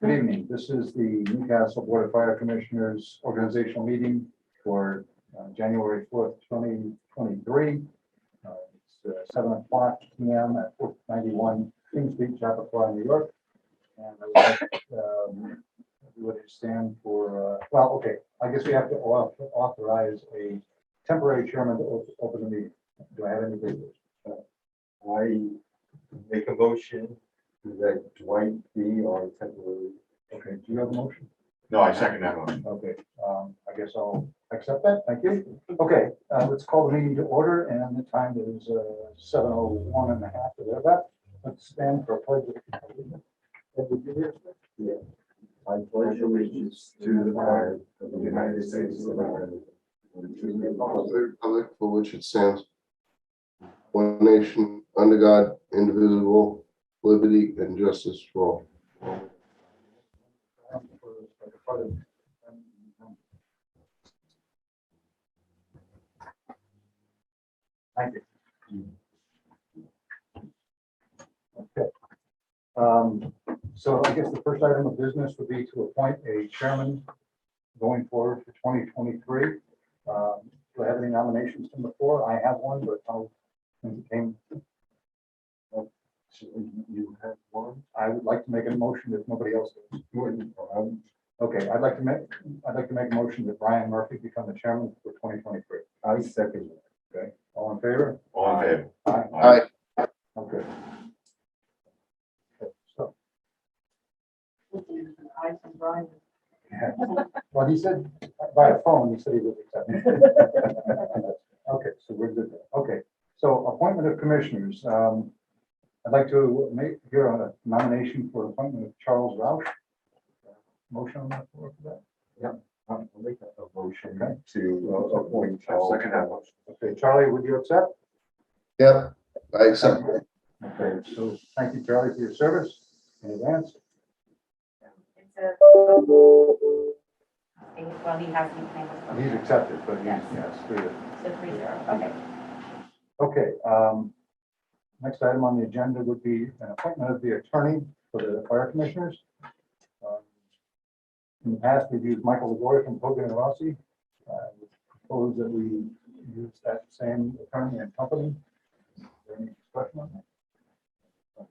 Good evening. This is the Newcastle Board of Fire Commissioners organizational meeting for January 4th, 2023. It's 7 o'clock p.m. at 491 King Street, Chappaqua, New York. And I would like we would stand for, well, okay, I guess we have to authorize a temporary chairman to open the meeting. Do I have any business? I make a motion that Dwight be our temporary. Okay, do you have a motion? No, I second that one. Okay, I guess I'll accept that. Thank you. Okay, let's call the meeting to order, and the time is 7:01 and a half or thereabout. Let's stand for a pledge of allegiance. Would you hear? Yeah. I pledge allegiance to the flag of the United States of America, and to the Republic for which it stands, one nation, under God, indivisible, liberty and justice for all. Thank you. Okay. So I guess the first item of business would be to appoint a chairman going forward for 2023. Do I have any nominations from the floor? I have one, but I'll entertain. You have one. I would like to make a motion if nobody else does. Okay, I'd like to make a motion that Brian Murphy become the chairman for 2023. I second it. Okay, all in favor? All in favor? Aye. Aye. Okay. Okay, so, well, he said by phone, he said he would accept it. Okay, so we're good there. Okay, so appointment of commissioners. I'd like to make here a nomination for appointment of Charles Roush. Motion on that floor for that? I'll make a motion Okay. to appoint I'll Charles. second that one. Okay, Charlie, would you accept? Yep, I accept. Okay, so thank you, Charlie, for your service in advance. It's a, well, he has been playing He's accepted, but he's, Yes. yes, three. So 3-0, okay. Okay, next item on the agenda would be an appointment of the attorney for the fire commissioners. In the past, we've used Michael LaGoy from Hogan and Rossi. We propose that we use that same attorney and company. Is there any discussion on that?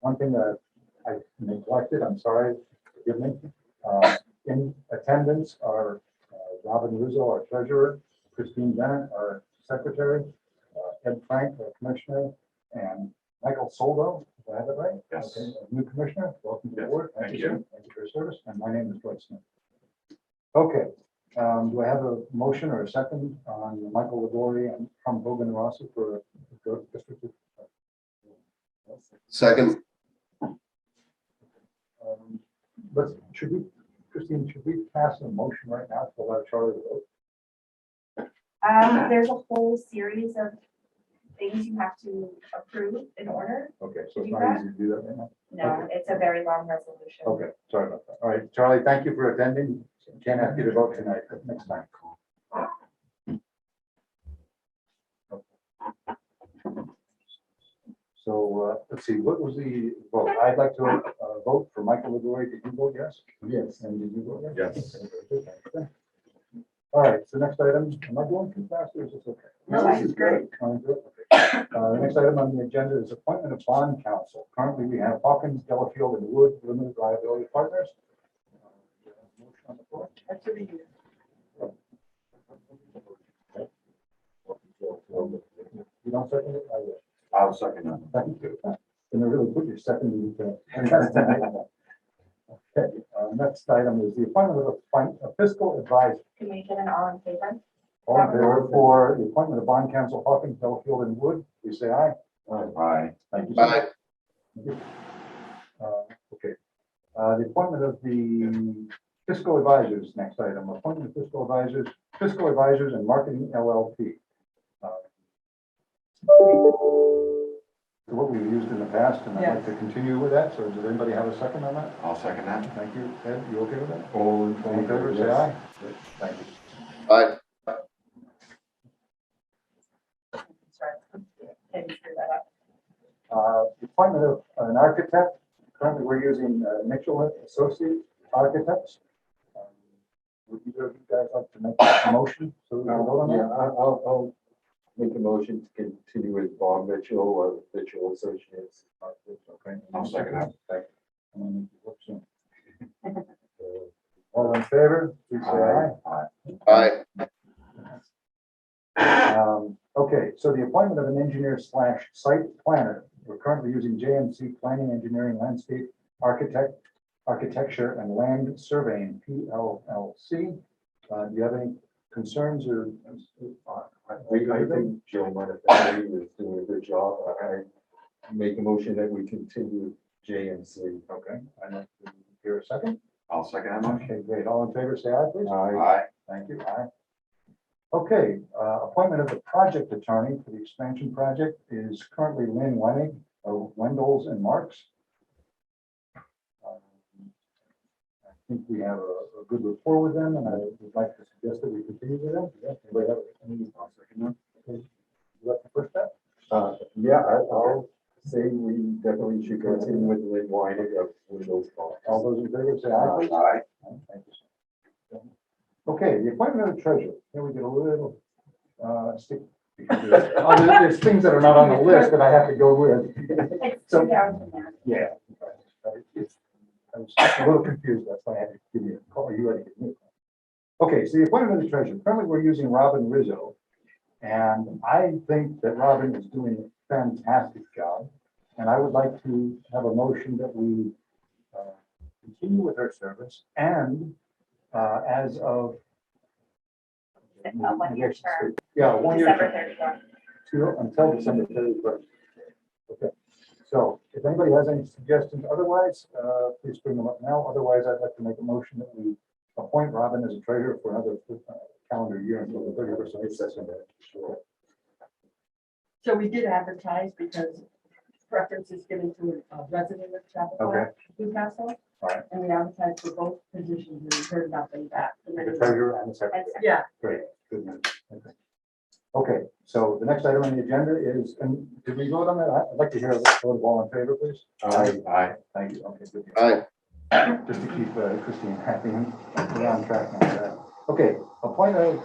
One thing that I neglected, I'm sorry, forgive me. In attendance are Robin Rizzo, our treasurer, Christine Bennett, our secretary, Ed Frank, our commissioner, and Michael Soldo. Did I have it right? Yes. Okay, a new commissioner. Welcome to the Yes, board. thank sir. you. Thank you for your service. And my name is Dwight Smith. Okay. Do I have a motion or a second on Michael LaGoy and from Hogan and Rossi for district? Second, Should we, Christine, should we pass a motion right now to allow Charlie to vote? There's a whole series of things you have to approve in order. Okay, so it's Do not that? easy to do that right now? No, it's a very long resolution. Okay, sorry about that. All right, Charlie, thank you for attending. Can't ask you to vote tonight, but next time. So let's see, what was the vote? I'd like to vote for Michael LaGoy. Did you vote yes? Yes. And did you vote yes? Yes. Okay, very good, thank you. All right, so next item, am I going too fast or is this okay? No, this is great. Fine, good, okay. The next item on the agenda is appointment of bond counsel. Currently, we have Hawkins, Delafield, and Wood Limited Liability Partners. Motion on the floor. That's what we do. You don't second it? I will. I'll second that. Thank you. And they're really good, you're seconding it. Okay, next item is the appointment of a fiscal advisor. Can we get an all in favor? All in favor for the appointment of bond counsel Hawkins, Delafield, and Wood, please say aye. Aye. Thank you. sir. aye. Thank you. Okay. The appointment of the fiscal advisors, next item, appointment of fiscal advisors and marketing LLP. What we've used in the past, and I'd like to continue with that. So does anybody have a second on that? I'll second that. Thank you. Ed, you okay with that? All in All in favor, say yes. aye. Thank you. Aye. Sorry, can you screw that up? Appointment of an architect. Currently, we're using Mitchell Associate Architects. Would either of you guys like to make a motion? So we can vote on Yeah, that? I'll make a motion to continue with Bob Mitchell of Mitchell Associates. Okay. I'll second that. Thank you. All in favor, please say aye. Aye. Okay, so the appointment of an engineer slash site planner. We're currently using JMC Planning, Engineering, Landscape Architecture and Land Surveying, PLLC. Do you have any concerns or? I think Joe Manafatti is doing a good job. I make a motion that we continue with JMC. Okay, I'd like to hear a second. I'll second that motion. Okay, great. All in favor, say aye, please. Aye. Thank you. Aye. Okay, appointment of the project attorney for the expansion project is currently Lynn Wenning of Wendell's and Marks. I think we have a good rapport with them, and I would like to suggest that we continue with them. Yeah, anybody have any? I'll second that. Okay. You like the first step? Yeah, I'll say we definitely should continue with Lynn Whining of Windows Farms. All those in favor, say aye, please. Aye. Thank you, sir. Okay, the appointment of the treasurer. Here we get a little stick. There's things that are not on the list that I have to go with. It's So- down to that. Yeah. I was a little confused. That's why I had to give you a call. You had to give me a call. Okay, so the appointment of the treasurer. Currently, we're using Robin Rizzo. And I think that Robin is doing a fantastic job. And I would like to have a motion that we continue with her service and as of. 1 year term. Yeah, 1 year. December term. 31st. Until December 31st. Okay, so if anybody has any suggestions otherwise, please bring them up now. Otherwise, I'd like to make a motion that we appoint Robin as a treasurer for another calendar year until the 31st of December. Sure. So we did advertise because preference is given to a resident of Chappaqua, Newcastle. Alright. And we advertised for both positions and we heard nothing back. from The anyone. treasurer and the secretary. Yeah, Great, good news. Okay. Okay, so the next item on the agenda is, and did we vote on that? I'd like to hear a vote of all in favor, please. Aye. Thank you. Okay, good. Aye. Just to keep Christine happy, we're on track on that. Okay, appointment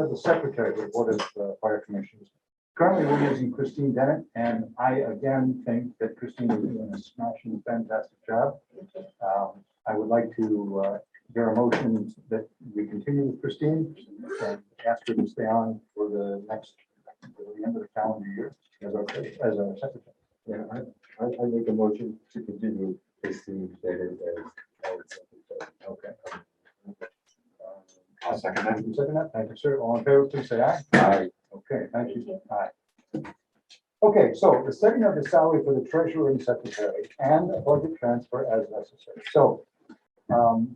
of the secretary to the Board of Fire Commissioners. Currently, we're using Christine Dennett, and I again think that Christine is doing a smashing, fantastic job. I would like to hear a motion that we continue with Christine and ask her to stay on for the next, till the end of the calendar year as our secretary. Yeah, I make a motion to continue with Christine Bennett as our secretary. Okay. I'll second that. You second that? Thank you, sir. All in favor, please say aye. Aye. Okay, thank you. Aye. Okay, so the setting of the salary for the treasurer and secretary and a budget transfer as necessary. So, we're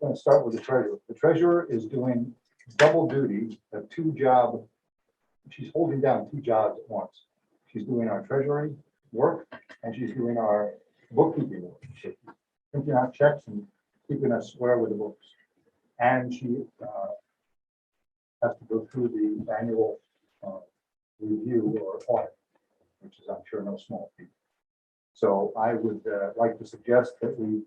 going to start with the treasurer. The treasurer is doing double duty of she's holding down 2 jobs at once. She's doing our treasury work and she's doing our bookkeeping work. She's printing out checks and keeping us square with the books. And she has to go through the annual review or audit, which is, I'm sure, no small feat. So I would like to suggest that we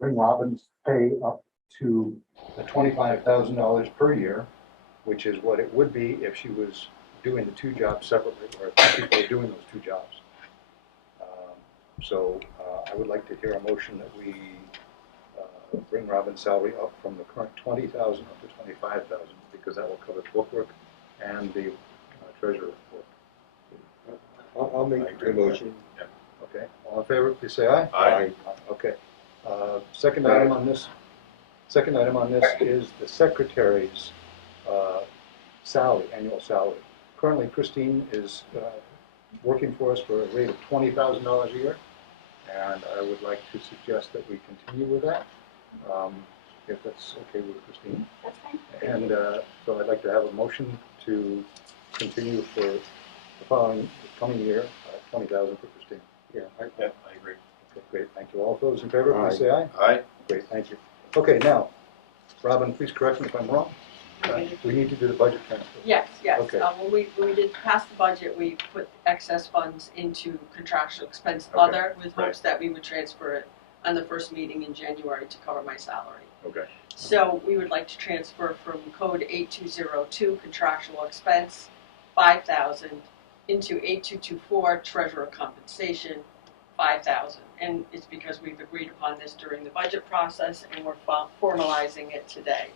bring Robin's pay up to the $25,000 per year, which is what it would be if she was doing the 2 jobs separately, or if 2 people are doing those 2 jobs. So I would like to hear a motion that we bring Robin's salary up from the current $20,000 up to $25,000, because that will cover bookwork and the treasurer work. I'll make the motion. Okay, all in favor, please say aye. Aye. Okay. Second item on this is the secretary's salary, annual salary. Currently, Christine is working for us for a rate of $20,000 a year, and I would like to suggest that we continue with that, if that's okay with Christine. That's fine. And so I'd like to have a motion to continue for the coming year, $20,000 for Christine. Yeah, I agree. Okay, great, thank you. All those in favor, please say aye. Aye. Great, thank you. Okay, now, Robin, please correct me if I'm wrong. We need to do the budget transfer. Yes, yes. Okay. When we did pass the budget, we put excess funds into contractual expense Okay. other with Right. hopes that we would transfer it on the first meeting in January to cover my salary. Okay. So we would like to transfer from code 8202 contractual expense, 5,000 into 8224 treasurer compensation, 5,000. And it's because we've agreed upon this during the budget process and we're formalizing it today.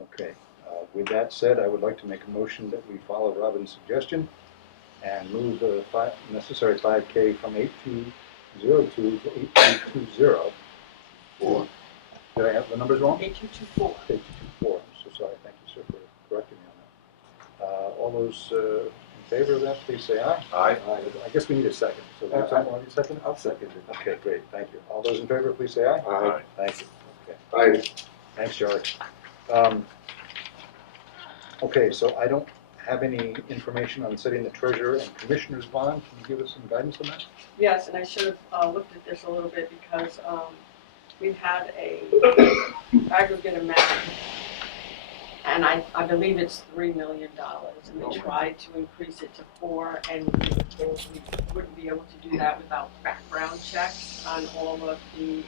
Okay. With that said, I would like to make a motion that we follow Robin's suggestion and move the necessary 5K from 8202 to 8220. Four. Did I have the numbers wrong? 8224. 8224. I'm so sorry. Thank you, sir, for correcting me on that. All those in favor of that, please say aye. Aye. I guess we need a second. So Aye. someone want to second? I'll second it. Okay, great. Thank you. All those in favor, please say aye. Aye. Thank you. Okay. Aye. Thanks, George. Okay, so I don't have any information on setting the treasurer and commissioner's bond. Can you give us some guidance on that? Yes, and I should have looked at this a little bit because we've had a aggregate amount, and I believe it's $3 million, and we tried to increase it to 4, and we were told we wouldn't be able to do that without background checks on all of the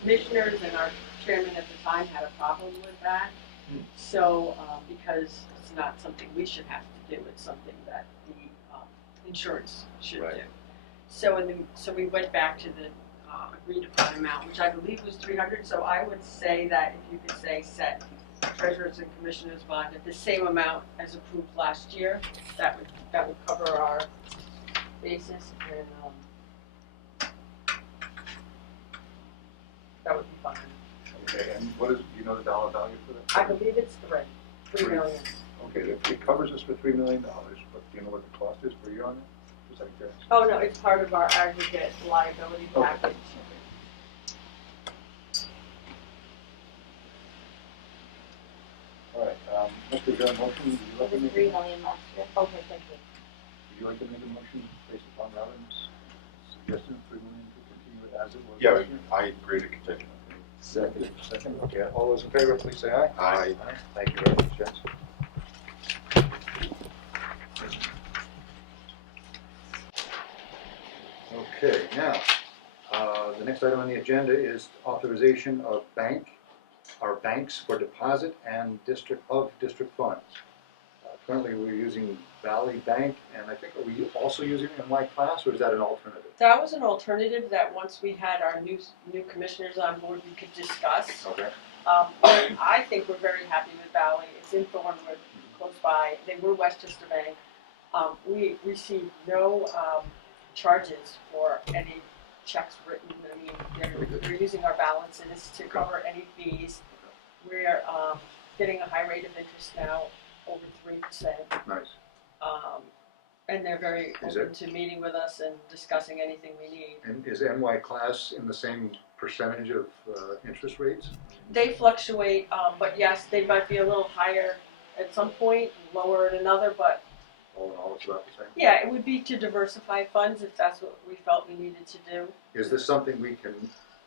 commissioners, and our chairman at the time had a problem with that. So, because it's not something we should have to do, it's something that the insurance should Right. do. So we went back to the agreed upon amount, which I believe was 300. So I would say that if you could say set treasurers and commissioners bond at the same amount as approved last year, that would cover our basis, and that would be fine. Okay, and what is, do you know the dollar value for that? I believe it's 3 million. Okay, it covers us for $3 million, but do you know what the cost is per year on it? Just like that. Oh, no, it's part of our aggregate liability Okay. package. All right, Mr. John, motion, would you It like to was make, 3 million last year. Okay, thank you. would you like to make a motion based upon Robin's suggestion, $3 million to continue it as it was? Yeah, last year? I agree to continue. Second. Second, okay, all those in favor, please say aye. Aye. Thank you very much, gents. Okay, now, the next item on the agenda is authorization of our banks for deposit and district funds. Currently, we're using Valley Bank, and I think, are we also using NY Class, or is that an alternative? That was an alternative that once we had our new commissioners on board, we could discuss. Okay. I think we're very happy with Valley. It's in Thornwood, close by. They were Westchester Bank. We received no charges for any checks written. I mean, they're using our balances to cover any fees. We're getting a high rate of interest now, over 3%. Nice. And they're very Is open to meeting with us and discussing anything we need. And is NY Class in the same percentage of interest rates? They fluctuate, but yes, they might be a little higher at some point, lower at another, but All in all, it's about the same? yeah, it would be to diversify funds if that's what we felt we needed to do. Is this something we can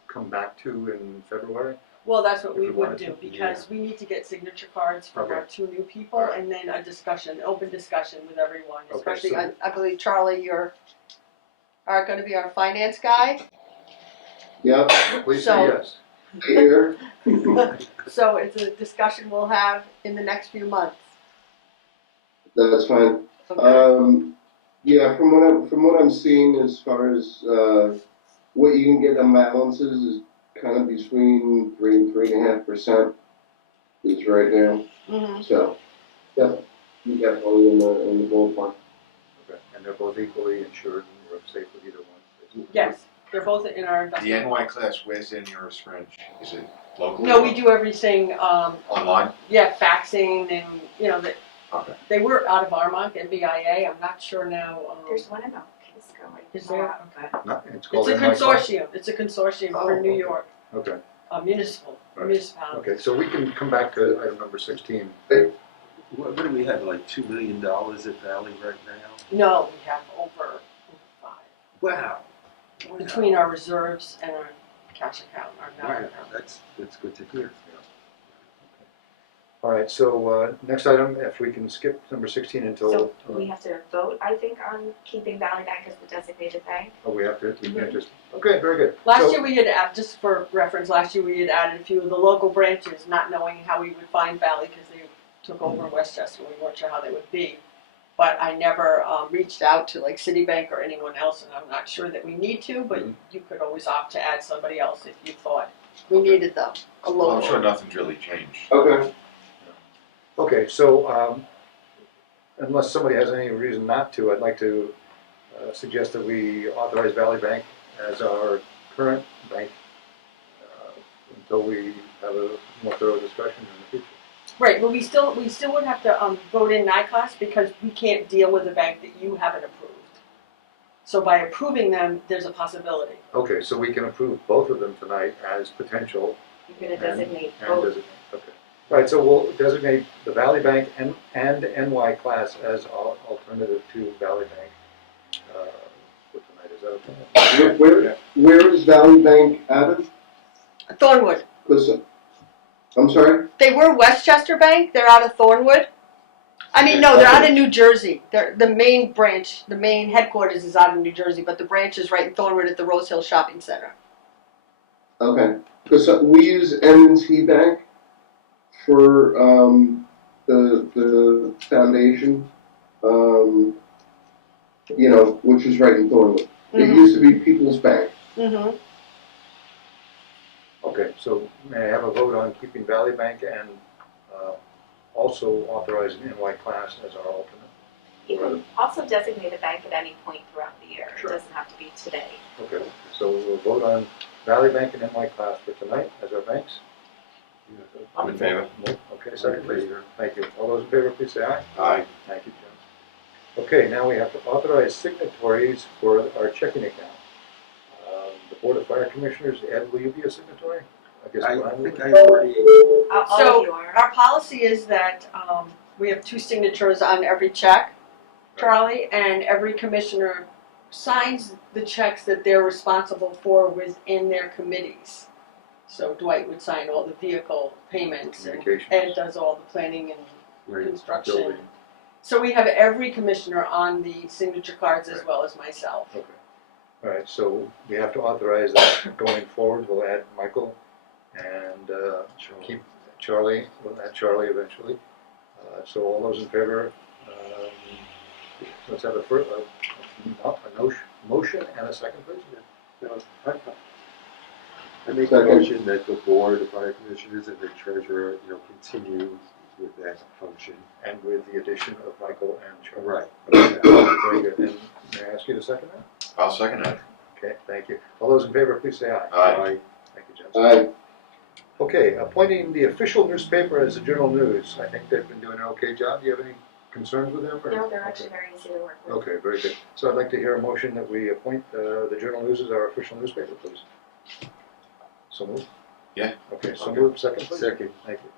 come back to in February? Well, that's what If we we would wanted do, to, because we need to get signature cards from Okay. our 2 new people, Alright. and then a discussion, open discussion with everyone, Okay, especially, so- I believe, Charlie, you're gonna be our finance guy. Yep, Please say So- yes. here. So it's a discussion we'll have in the next few months. That's fine. Okay. Yeah, from what I'm seeing as far as, what you can get on balances is kind of between 3 and 3.5% is right now. Mhm. So, yeah, you definitely in the ballpark. Okay, and they're both equally insured, and we're safe with either one? Yes, they're both in our The investment. NY Class, where's in your fringe? Is it locally? No, we do everything, Online? yeah, faxing and, you know, Okay. they were out of Armonk and BIA, I'm not sure now. There's one in Kisco. Is there? Okay. No, it's It's called a NY Class? consortium Oh, for New okay. York, Okay, municipality. okay, so we can come back to item number 16. What do we have, like $2 million at Valley right now? No, we have over 5, Wow. between our reserves and our cash account, our Wow, non account. that's good to hear. All right, so next item, if we can skip number 16 until. So we have to vote, I think, on keeping Valley Bank as the designated bank. Oh, we have to, we can't just, okay, very good. Last So- year we had added, just for reference, last year we had added a few of the local branches, not knowing how we would find Valley because they took over in Westchester. We weren't sure how they would be. But I never reached out to like Citibank or anyone else, and I'm not sure that we need to, but you could always opt to add somebody else if you thought we needed them, a Well, local. I'm sure nothing's really changed. Okay, Okay, so unless somebody has any reason not to, I'd like to suggest that we authorize Valley Bank as our current bank until we have a more thorough discussion in the future. Right, but we still would have to vote in NICLAS because we can't deal with a bank that you haven't approved. So by approving them, there's a possibility. Okay, so we can approve both of them tonight as potential. You're gonna designate and both. designate, okay. All right, so we'll designate the Valley Bank and NY class as alternative to Valley Bank. For tonight, is that okay? where is Valley Bank added? Thornwood. Because, I'm sorry? They were Westchester Bank. They're out of Thornwood. I mean, no, they're out of New Jersey. They're the main branch, the main headquarters is out of New Jersey, but the branch is right in Thornwood at the Rose Hill Shopping Center. Okay, because we use M&T Bank for the foundation, you know, which is right in Thornwood. It used to be People's Bank. Mm-hmm. Okay, so may I have a vote on keeping Valley Bank and also authorizing NY class as our alternate? You can also designate a bank at any point throughout the year. Sure. It doesn't have to be today. Okay, so we'll vote on Valley Bank and NY class for tonight as our banks. I'm in favor. Okay, second please. Thank you. All those in favor, please say aye. Aye. Thank you, Jim. Okay, now we have to authorize signatories for our checking account. The Board of Fire Commissioners, Ed, will you be a signatory? I guess I Brian will. think I already, All So- of you are. Our policy is that we have 2 signatures on every check, Charlie, and every commissioner signs the checks that they're responsible for within their committees. So Dwight would sign all the vehicle payments, and Communications. Ed does all the planning and right, construction. building. So we have every commissioner on the signature cards as well as myself. Okay. All right, so we have to authorize that going forward. We'll add Michael and keep Charlie, we'll add Charlie eventually. So all those in favor, let's have a motion and a second, please. I make a Second. motion that the board, the fire commissioners, and the treasurer, continue with that function. And with the addition of Michael and Charlie. Right. Very good. And may I ask you to second that? I'll second that. Okay, thank you. All those in favor, please say aye. Aye. Thank you, Jim. Aye. Okay, appointing the official newspaper as the Journal News. I think they've been doing an okay job. Do you have any concerns with them? or- No, they're actually very easy to work with. Okay, very good. So I'd like to hear a motion that we appoint the Journal News as our official newspaper, please. So moved? Yeah. Okay, so Okay. moved. Second, please? Second. Thank you.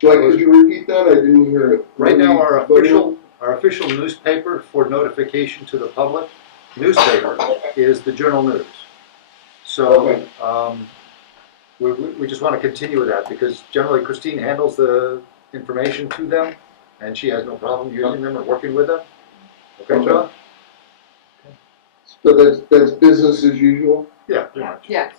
Dwight, could you repeat that? I didn't hear it. Right now, our official newspaper for notification to the public, newspaper, is the Journal News. So, Okay. we just want to continue with that because generally Christine handles the information to them and she has no problem using them or working with them. Okay, Okay. John? So that's business as usual? Yeah, pretty much. Yes.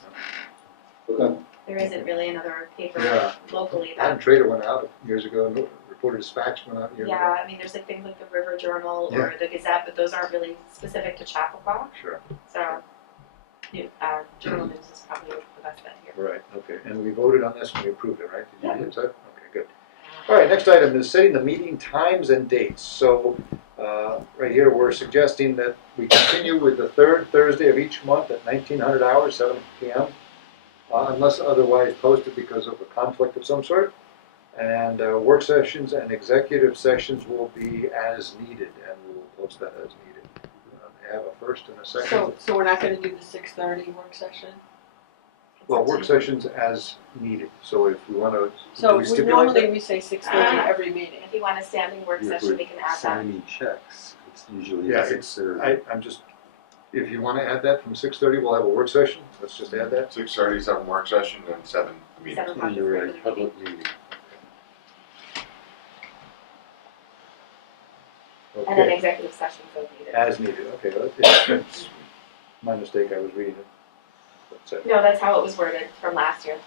Okay. There isn't really another paper Yeah. locally Adam that, Trader went out years ago and reported his facts went out years ago. yeah, I mean, there's like things like the River Journal or the Gazette, but those aren't really specific to Chappaqua. Sure. So, Journal News is probably the best bet here. Right, okay, and we voted on this and we approved it, right? Did you get that? Okay, good. All right, next item is setting the meeting times and dates. So, right here, we're suggesting that we continue with the third Thursday of each month at 1900 hours, 7 p.m. Unless otherwise posted because of a conflict of some sort. And work sessions and executive sessions will be as needed, and we will post that as needed. They have a first and a second. So we're not gonna do the 6:30 work session? Well, work sessions as needed, so if we want to, So we stipulate that? normally we say 6:30 every meeting. If you want a standing work session, we can add that. Signing checks, it's usually Yeah, 6:30. I'm just, if you want to add that from 6:30, we'll have a work session, let's just add that. 6:30 is our work session and 7 meetings. 7 o'clock is You're regular a meeting. public meeting. And then Okay, executive session so needed. as needed, okay, well, that's my mistake, I was reading it. That's it. No, that's how it was worded from last year.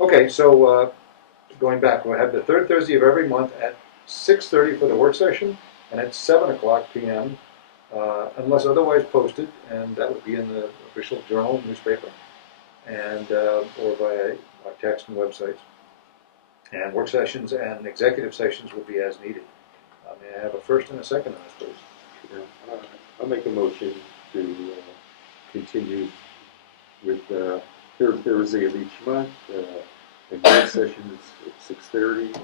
Okay, so, going back, we'll have the third Thursday of every month at 6:30 for the work session, and at 7:00 PM, unless otherwise posted, and that would be in the official journal, newspaper, and, or via our text and websites. And work sessions and executive sessions will be as needed. May I have a first and a second on this, please? Yeah, I'll make a motion to continue with third Thursday of each month, and work sessions at 6:30.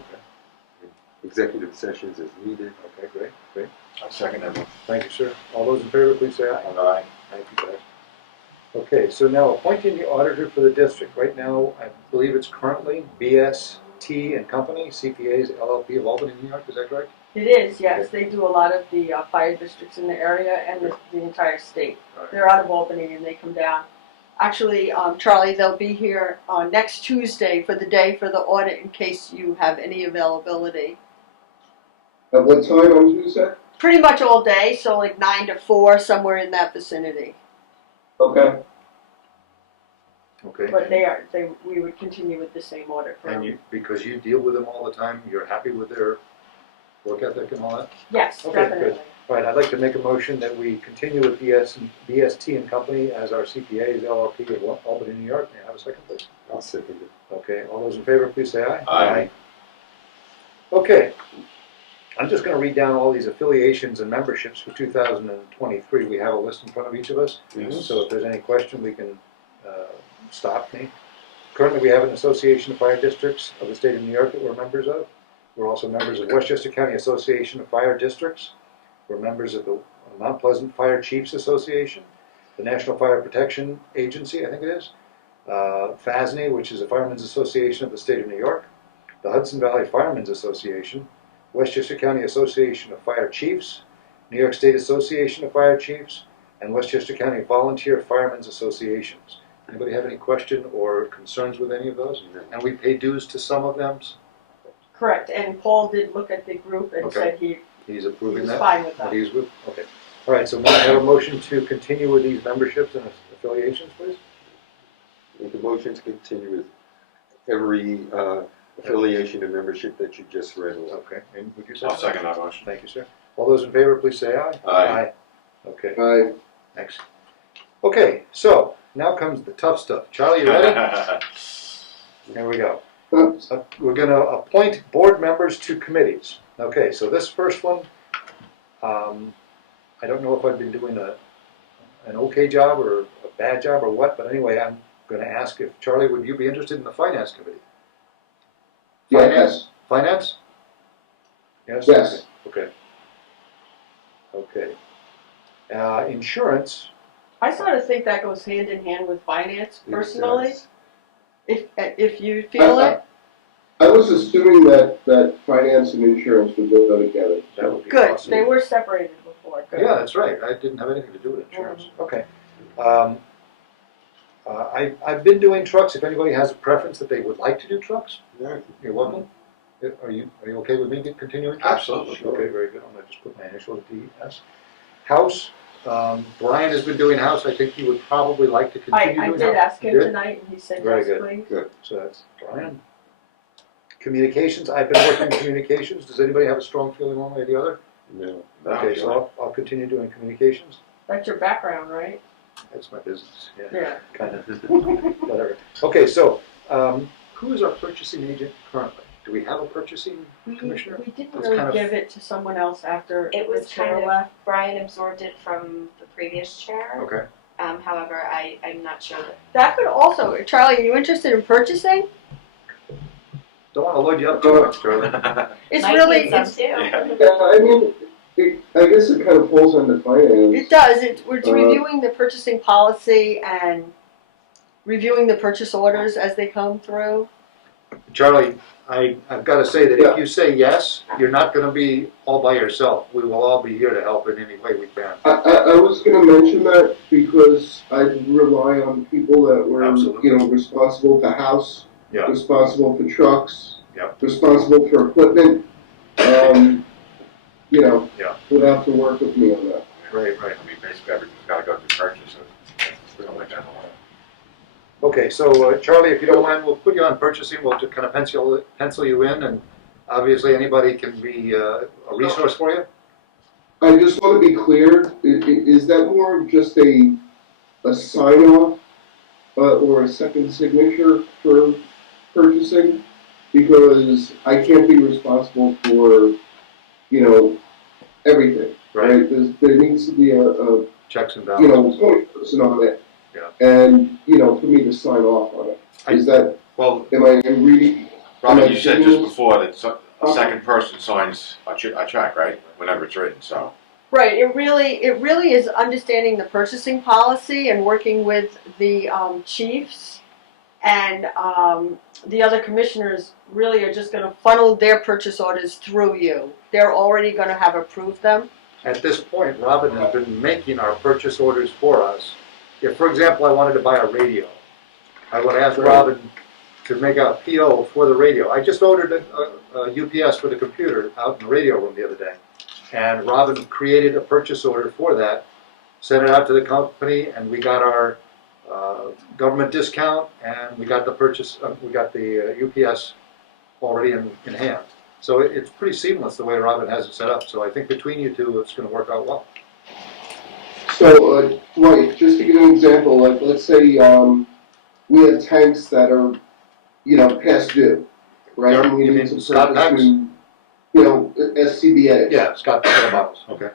Executive sessions as needed. Okay, great, great. I'll second that motion. Thank you, sir. All those in favor, please say aye. Aye. Thank you, guys. Okay, so now appointing the auditor for the district. Right now, I believe it's currently BST and Company, CPAs LLP of Albany, New York, is that correct? It is, yes, they do a lot of the fire districts in the area and the entire state. Alright. They're out of Albany and they come down. Actually, Charlie, they'll be here next Tuesday for the day for the audit in case you have any availability. At what time on Tuesday? Pretty much all day, so like 9 to 4, somewhere in that vicinity. Okay. Okay. But we would continue with the same audit And firm. you, because you deal with them all the time, you're happy with their work ethic and all that? Yes, Okay, good. definitely. All right, I'd like to make a motion that we continue with BST and Company as our CPAs LLP of Albany, New York. May I have a second, please? I'll second it. Okay, all those in favor, please say aye. Aye. Okay, I'm just gonna read down all these affiliations and memberships for 2023. We have a list in front of each of us. Yes. So if there's any question, we can stop me. Currently, we have an association of fire districts of the state of New York that we're members of. We're also members of Westchester County Association of Fire Districts. We're members of the Mount Pleasant Fire Chiefs Association, the National Fire Protection Agency, I think it is, FASNY, which is a Firemen's Association of the state of New York, the Hudson Valley Firemen's Association, Westchester County Association of Fire Chiefs, New York State Association of Fire Chiefs, and Westchester County Volunteer Firemen's Associations. Anybody have any question or concerns with any of those? And we pay dues to some of them. Correct, and Paul did look at the group and Okay. said he He's approving was that? fine with That that. he's with, okay. All right, so may I have a motion to continue with these memberships and affiliations, please? Make a motion to continue with every affiliation and membership that you just read. Okay, and would you I'll second? second that motion. Thank you, sir. All those in favor, please say aye. Aye. Okay, Aye. thanks. Okay, so now comes the tough stuff. Charlie, you ready? Here we go. We're gonna appoint board members to committees. Okay, so this first one, I don't know if I've been doing an okay job or a bad job or what, but anyway, I'm gonna ask if, Charlie, would you be interested in the finance committee? Yes. Finance? Yes? Yes. Okay. Okay. Insurance, I sort of think that goes hand in hand with finance personally, if you feel it. I was assuming that finance and insurance would go together. that would be Good, awesome. they were separated before, good. Yeah, that's right. I didn't have anything to do with insurance. Okay. I've been doing trucks. If anybody has a preference that they would like to do trucks, Yeah, you're welcome. Are you okay with me continuing trucks? Absolutely. Okay, very good. I'm gonna just put my initial DS. House, Brian has been doing house. I think he would probably like to continue I doing did house. ask him You did? tonight and he said Very yes, good. please. So that's Brian. Communications, I've been working in communications. Does anybody have a strong feeling one way or the other? no. Okay, so I'll continue doing communications. That's your background, right? That's my business, yeah. Yeah. Kind of, whatever. Okay, so, who is our purchasing agent currently? Do we have a purchasing commissioner? We didn't It's really kind of- give it to someone else after It the was chair kind of- left. Brian absorbed it from the previous chair. Okay, However, I'm not sure that. That could also, Charlie, are you interested in purchasing? don't wanna load you up too much, Charlie. It's Might really, need some it's, too. Yeah, I mean, I guess it kind of falls under finance. it does, we're Uh, reviewing the purchasing policy and reviewing the purchase orders as they come through. Charlie, I've gotta say that if you say yes, you're not gonna be all by yourself. We will all be here to help in any way we can. I was gonna mention that because I rely on people that were, Absolutely. responsible for house, Yeah. responsible for trucks, Yeah. responsible for equipment. you know, Yeah. would have to work with me on that. Right. I mean, basically everything's gotta go through purchase, so, something like that. Okay, so Charlie, if you don't mind, we'll put you on purchasing, we'll just kind of pencil you in, and obviously anybody can be a resource for you. I just want to be clear, is that more of just a sign off or a second signature for purchasing? Because I can't be responsible for, you know, everything, right? There needs to be a Checks and you balances. know, point person on it. Yeah. And, you know, for me to sign off on it. Is that, Well, am I reading? Robin, you said just before that a second person signs a check, right? Whenever it's written, so. Right, it really is understanding the purchasing policy and working with the chiefs and the other commissioners really are just gonna funnel their purchase orders through you. They're already gonna have approved them. At this point, Robin has been making our purchase orders for us. If, for example, I wanted to buy a radio, I would ask Robin to make a PO for the radio. I just ordered a UPS for the computer out in the radio room the other day. And Robin created a purchase order for that, sent it out to the company, and we got our government discount, and we got the UPS already in hand. So it's pretty seamless the way Robin has it set up. So I think between you two, it's going to work out well. So, right, just to give an example, like, let's say, we have tanks that are, you know, past due, right? Yeah, And we you need mean some Scott service tanks? to, you know, SCBA. Yeah, Scott bottles. Okay.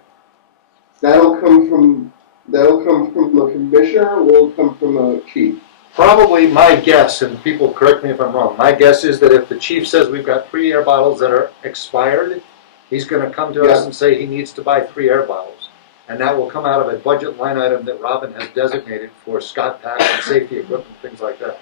That'll come from a commissioner, or will it come from a chief? Probably my guess, and people correct me if I'm wrong, my guess is that if the chief says we've got 3 air bottles that are expired, he's going to come to us and say he needs to buy 3 air bottles. And that will come out of a budget line item that Robin has designated for Scott packs and safety equipment, things like that.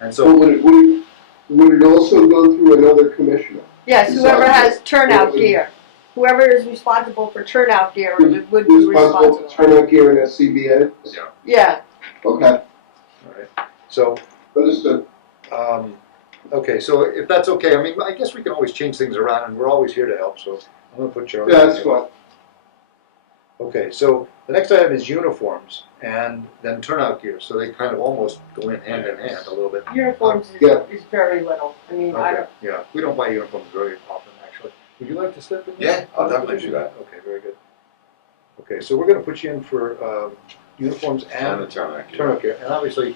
And So so, would it also go through another commissioner? Yes, whoever has turnout gear. Whoever is responsible for turnout gear would be Responsible responsible. for turnout gear and SCBA? Yeah, Okay, all right. So, understood. okay, so if that's okay, I mean, I guess we can always change things around, and we're always here to help, so I'm going to put Charlie. Yeah, that's fine. Okay, so the next item is uniforms and then turnout gear, so they kind of almost go in hand a little bit. uniforms Yeah. is very little. I mean, I Okay, don't, yeah, we don't buy uniforms very often, actually. Would you like to step in? Yeah, I'll definitely do that. Okay, very good. Okay, so we're gonna put you in for uniforms and turnout gear, and obviously,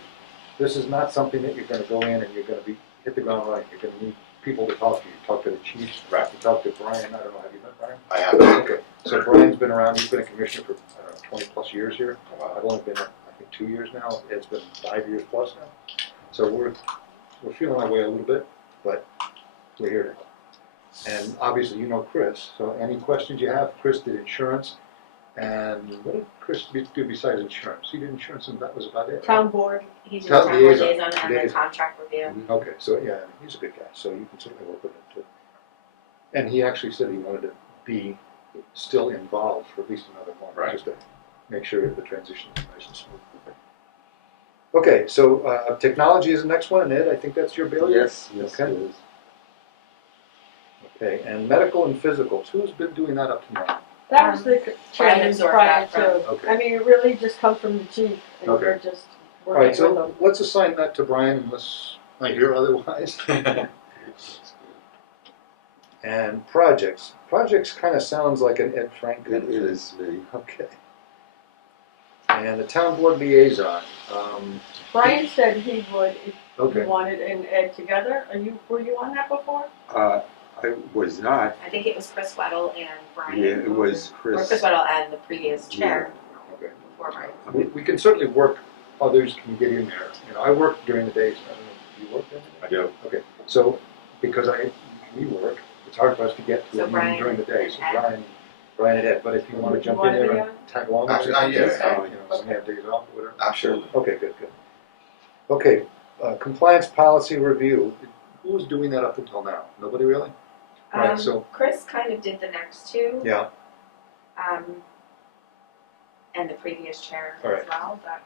this is not something that you're gonna go in and you're gonna hit the ground running. You're gonna need people to talk to you. Talk to the chiefs, Right. you talk to Brian, I don't know, have you met Brian? I have. Okay, so Brian's been around, he's been a commissioner for, I don't know, 20 plus years here. Wow. I've only been, I think, 2 years now. Ed's been 5 years plus now. So we're feeling our way a little bit, but we're here to help. And obviously, you know Chris. So any questions you have, Chris did insurance. And what did Chris do besides insurance? He did insurance, and that was about it. Right? town board. He did Town town liaison. liaison and the Liaison. contract review. Okay, so yeah, he's a good guy. So you can certainly work with him too. And he actually said he wanted to be still involved for at least another month, Right. just to make sure the transition is nice and smooth. Okay, so technology is the next one, and Ed, I think that's your bailiwick? Yes, Okay. it is. Okay, and medical and physicals, who's been doing that up to now? That was the Brian chairman absorbed prior that from- to. Okay. I mean, it really just comes from the chief, and Okay. we're just All working right, with so them. let's assign that to Brian unless I hear otherwise. And projects. Projects kind of sounds like an Ed Frank kind It of thing. is me. Okay. And the town board liaison. Brian said he would if Okay. you wanted and Ed together. Were you on that before? I was not, I think it was Chris Weddle and Brian. yeah, it was Or Chris. Chris Weddle and the previous chair Okay. before Brian. We can certainly work, others can get in there. You know, I work during the days. I don't know, do you work during the I day? do. Okay, so because we work, it's hard for us to get to So it even Brian during the day. So and Ed. Brian and Ed, but if you want to Would you jump wanna in there be and on? tag along. Actually, with it, yeah, you know, some have days off or whatever. Absolutely. Okay, good. Okay, compliance policy review. Who was doing that up until now? Nobody really? Right, so- Chris kind of did the next two. Yeah. And the previous chair All right. as well, but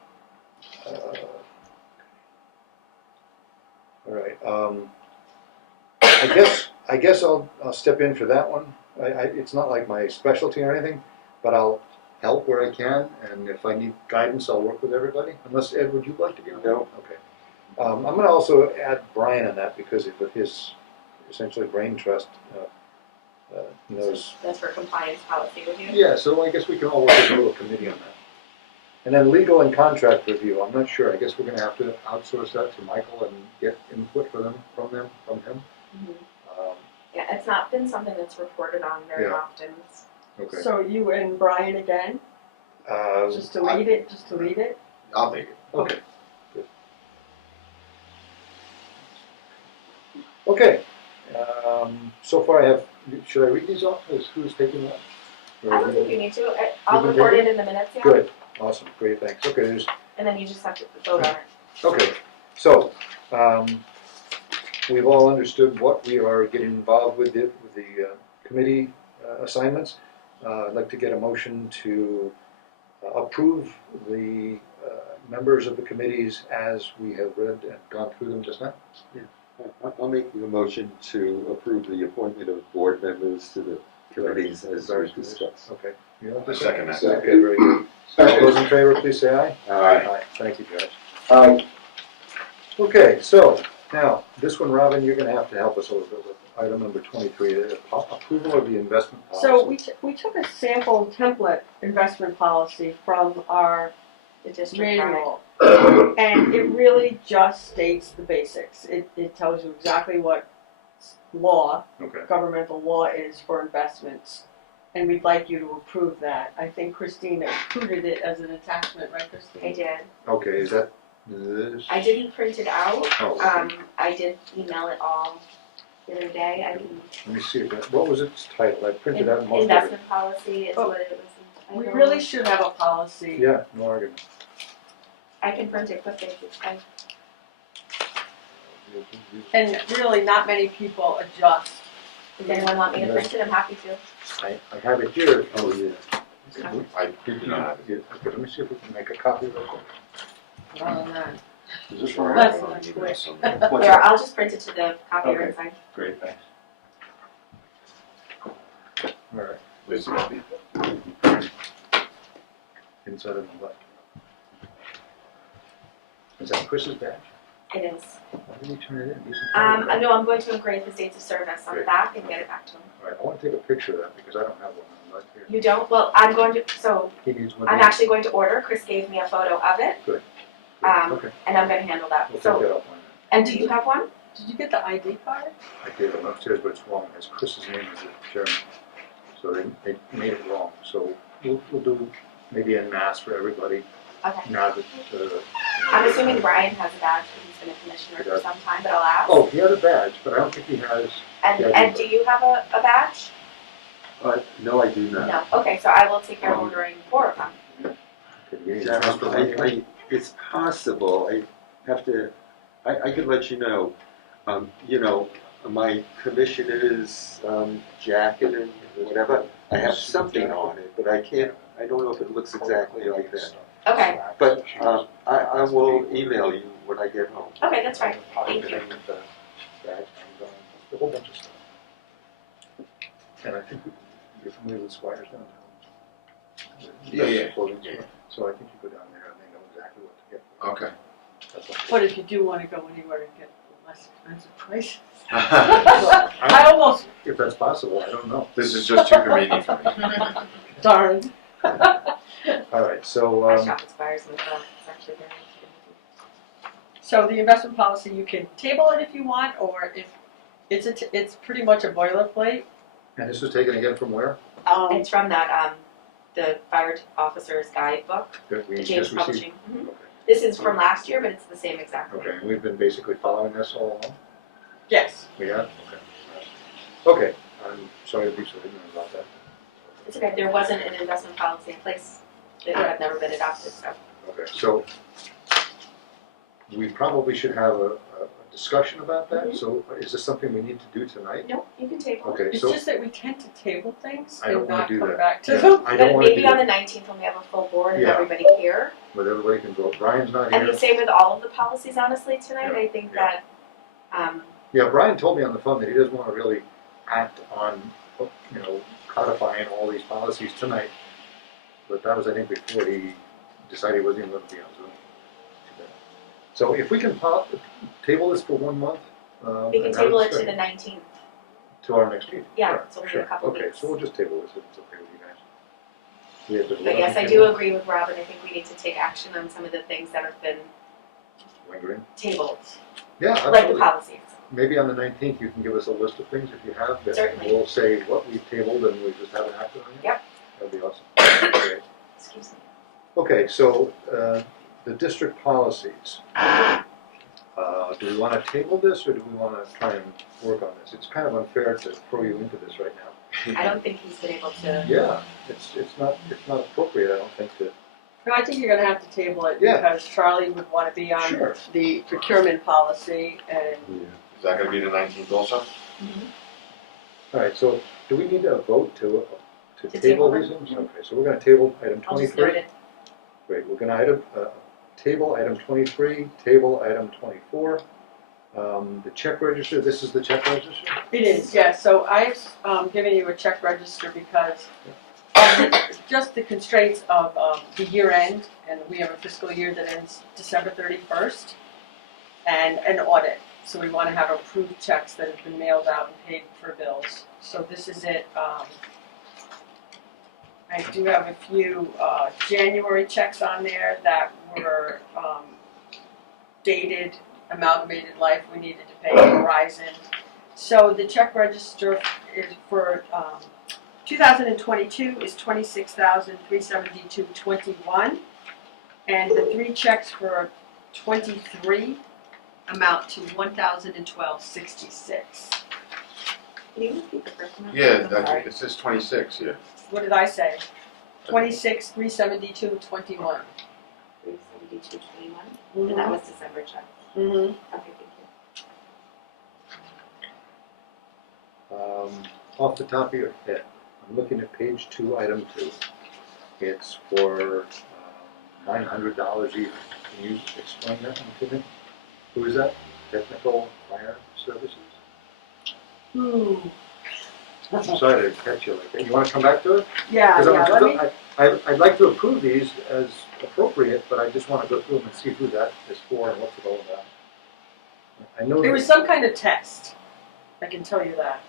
All right. I guess I'll step in for that one. It's not like my specialty or anything, but I'll help where I can, and if I need guidance, I'll work with everybody. Unless, Ed, would you like to get No. Okay. I'm gonna also add Brian on that because of his essentially brain trust, he knows. That's for compliance policy review. Yeah, so I guess we can all work as a little committee on that. And then legal and contract review, I'm not sure, I guess we're gonna have to outsource that to Michael and get input from him. Mhm. Um, Yeah, it's not been something that's reported on very Yeah. often. Okay. So you and Brian again, just to lead it, I'll take it. Okay, good. Okay, so far I have, should I read these off? Who's taking that? Or I don't think you need to. I'll can record take it in the minutes, yeah. Good, awesome, great, thanks. Okay, And then you just have to vote on it. okay, so, we've all understood what we are getting involved with the committee assignments. I'd like to get a motion to approve the members of the committees as we have read and gone through them just now. I'll make the motion to approve the appointment of board members to the committees as we discussed. Okay. You want I to second that. Okay, very good. All those in favor, please say aye. Aye. Thank you, guys. Aye. Okay, so now, this one, Robin, you're gonna have to help us a little bit with item number 23, the approval of the investment policy. So we took a sample template investment policy from our The district guide. manual. And it really just states the basics. It tells you exactly what law, Okay, governmental law is for investments. And we'd like you to approve that. I think Christina included it as an attachment, right, Christine? I did. okay, is that this? I didn't print it out. Oh, okay. I did email it all the other day. I can. Let me see, what was its title? I printed out most of it. Investment policy is Oh. what it was We entitled. really should have a policy. Yeah, no argument. I can print it quickly if it's fine. And really, not many people adjust. Does anyone want me to print it? I'm happy to. I have it here. Oh, yeah. I do not have it. Okay, let me see if we can make a copy real quick. Well, not. Is this Sure. one? That's I'll not give quick. it some- Here, I'll just print it to the copier Okay. inside. Great, thanks. All right, This is gonna be- inside on the left. Is that Chris's badge? It is. Why did he turn it in? He's No, I'm going to engrave his dates of service on the Great. back and get it back to him. All right, I want to take a picture of that because I don't have one. I'm not here. You don't? Well, I'm going to, so He needs one. I'm actually going to order. Chris gave me a photo of it, Okay, and I'm gonna handle that. we'll take So, that offline. and do you have one? Did you get the ID card? I did, I'm upstairs, but it's wrong. It has Chris's name as the chairman. So they made it wrong. So we'll do maybe en masse for everybody Okay. now that, I'm assuming Brian has a badge because he's been a commissioner for some time, but I'll ask. oh, he had a badge, but I don't think he has. And do you have a badge? No, I do not. No. Okay, so I will take care of ordering 4 of them. Could we Yeah, transfer one? it's possible, I could let you know. My commissioner's jacket and whatever, I have something on it, but I don't know if it looks exactly like that. Okay. But I will email you when I get home. Okay, that's fine. Thank you. A whole bunch of stuff. And I think you're familiar with Squires downtown. Yeah. So I think you go down there and they know exactly what to get. Okay. That's what- But if you do want to go anywhere and get less expensive prices. I- I almost, If that's possible, I don't know. This is just too convenient for me. darn. All right, so, I shop at Spires myself. It's actually very easy. So the investment policy, you can table it if you want, or if, it's pretty much a boilerplate. and this was taken again from where? It's from that, the fire officer's guidebook, That we the just James received? Publishing. Mhm. Okay. This is from last year, but it's the same exact thing. Okay, and we've been basically following this all along? Yes. We have? Okay. Okay, I'm sorry to be so ignorant about that. It's okay, there wasn't an investment policy in place. It had never been adopted, so. Okay, so we probably should have a discussion about that, so is this something we need to do tonight? No, you can table it. Okay, It's so, just that we tend to table things I don't and wanna not do come that. back to Yeah. them. I don't But wanna do maybe on the that, 19th, when we have a full board and Yeah. everybody here. but everybody can vote, Brian's not I here. mean, same with all of the policies, honestly, tonight. Yeah, I think yeah. that, Yeah, Brian told me on the phone that he doesn't wanna really act on you know, codifying all these policies tonight. But that was, I think, before he decided he wasn't even going to be on Zoom. So if we can table this for 1 month. We can and have table it to discussion the 19th. To our next meeting. Yeah, Sure, it's only a sure. couple Okay, weeks. so we'll just table this if it's okay with you guys. We have to vote But on yes, the I table? do agree with Robin. I think we need to take action on some of the things that have been Lingering? tabled, Yeah, like the absolutely. policies. Maybe on the 19th, you can give us a list of things if you have. That Certainly. We'll say what we've tabled and we just haven't acted on it. Yep. That'd be awesome. Great. Excuse me. Okay, so the district policies. Do we want to table this or do we want to try and work on this? It's kind of unfair to throw you into this right now. I don't think he's been able to. Yeah, it's not appropriate, I don't think, to. No, I think you're gonna have to table it Yeah. because Charlie would wanna be on Sure. the procurement policy and Is that gonna be the 19th also? All right, so do we need a vote to To table table these them? things? Okay, so we're going to table item I'll just 23. note it. Great, we're going to table item 23, table item 24. The check register, this is the check register? it is, yes. So I've given you a check register because just the constraints of the year end, and we have a fiscal year that ends December 31st, and an audit. So we want to have approved checks that have been mailed out and paid for bills. So this is it. I do have a few January checks on there that were dated, amalgamated life, we needed to pay Verizon. So the check register is for 2022 is $26,372.21, and the 3 checks for 23 amount to $1,012.66. Can you repeat the first one? Yeah, I'm sorry. it says 26, yeah. What did I say? 26,372.21. 372.21, and that was December check. Mm-hmm. Okay, thank you. Off the top of your head, I'm looking at page 2, item 2. It's for $900 even. Can you explain that one to me? Who is that? Technical Fire Services? Ooh. I'm sorry to catch you like that. You want to come back to it? Yeah, Because let me. I'd like to approve these as appropriate, but I just want to go through them and see who that is for and what's it all about. I know It was some kind of test. I can tell you that.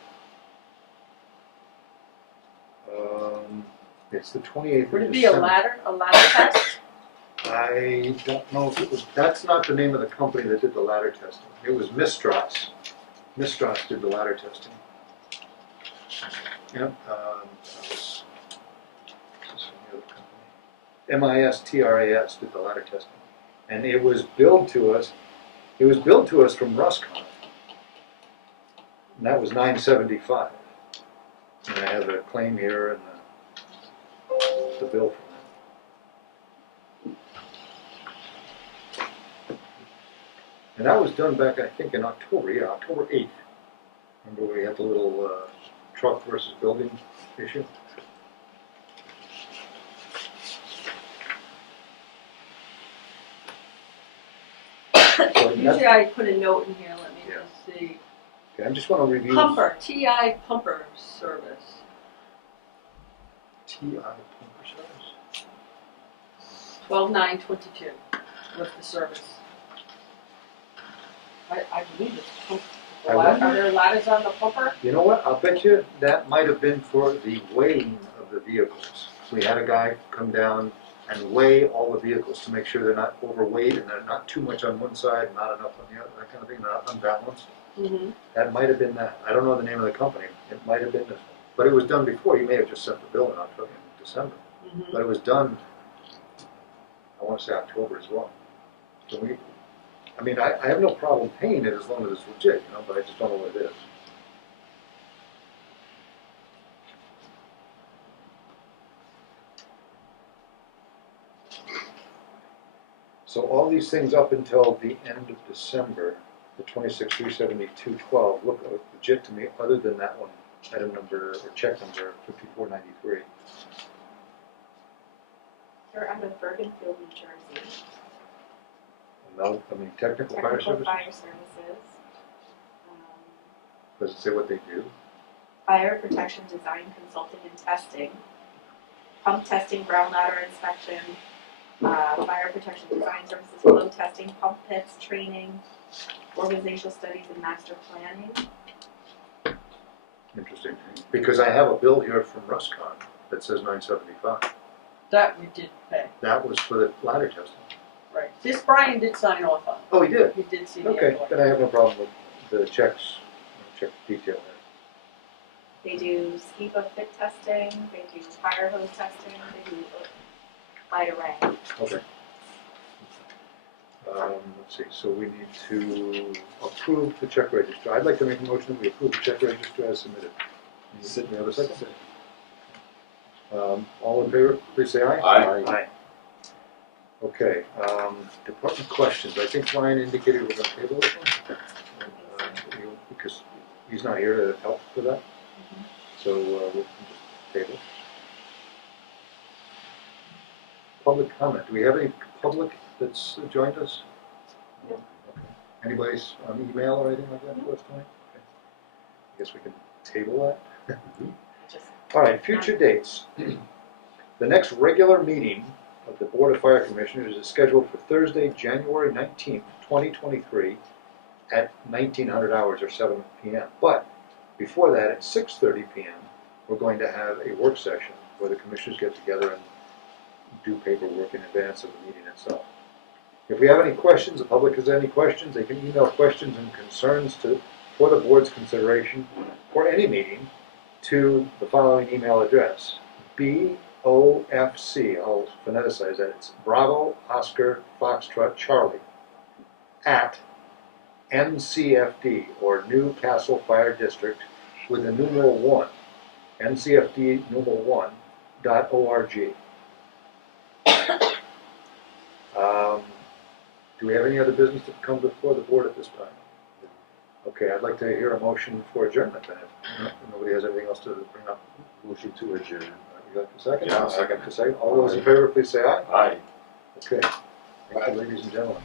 It's the 28th Would of it be a December. ladder test? I don't know if it was, that's not the name of the company that did the ladder testing. It was Mistras. Mistras did the ladder testing. Yep. This is from the other company. MISTRAS did the ladder testing. And it was billed to us from Ruscon. And that was $975. And I have a claim here and the bill from that. And that was done back, I think, in October, October 8th. Remember we had the little truck versus building issue? So Usually I put a note in here, let me Yeah. just see. okay, I just want to review. Pumper, TI Pumper Service. TI Pumper Service. 12/9/22 was the service. I believe it's pumper. I wonder- Are there ladders on the pumper? You know what? I'll bet you that might have been for the weighing of the vehicles. We had a guy come down and weigh all the vehicles to make sure they're not overweight and they're not too much on one side, not enough on the other, that kind of thing, not unbalanced. Mm-hmm. That might have been that. I don't know the name of the company. It might have been this one. But it was done before. You may have just sent the bill in October, in December. Mm-hmm. But it was done, I want to say October as well. So I mean, I have no problem paying it as long as it's legit, but I just don't know what it is. So all these things up until the end of December, the 26,372.12 look legit to me, other than that one, item number or check number 5493. They're out of Bergenfield, New Jersey. No, I mean technical fire Technical services. Fire Services. Does it say what they do? fire protection design consulting and testing, pump testing, ground ladder inspection, fire protection design services, flow testing, pump pits, training, organizational studies and master planning. Interesting, because I have a bill here from Ruscon that says $975. That we did pay, That was for the ladder testing. right. This Brian did sign off on. Oh, he did? He did see the Okay, invoice. then I have no problem with the checks, check detail there. They do SCIPA fit testing, they do fire hose testing, they do wide array. Okay. Let's see, so we need to approve the check register. I'd like to make a motion that we approve the check register as submitted. Do we have a second? All in favor, please say aye. Aye. Aye. Okay, department questions. I think Ryan indicated we're gonna table this one. Because he's not here to help with that. So we can just table. Public comment. Do we have any public that's joined us? No. Okay. Anybody's on email or anything like that for us tonight? Okay. I guess we can table that. Just All right, future dates. The next regular meeting of the Board of Fire Commissioners is scheduled for Thursday, January 19th, 2023 at 1900 hours or 7 p.m. But before that, at 6:30 p.m., we're going to have a work session where the commissioners get together and do paperwork in advance of the meeting itself. If we have any questions, the public has any questions, they can email questions and concerns for the board's consideration for any meeting to the following email address: BOFC, I'll phoneticize that, it's Bravo Oscar Foxtrot Charlie, at NCFD, or Newcastle Fire District, with the numeral 1, NCFD numeral 1.org. Do we have any other business to come before the board at this time? Okay, I'd like to hear a motion for adjournment then. If nobody has anything else to bring up. Motion to adjourn. You got a second? Yeah, I'll second. All those in favor, please say aye. Aye. Okay. Thank you, ladies and gentlemen.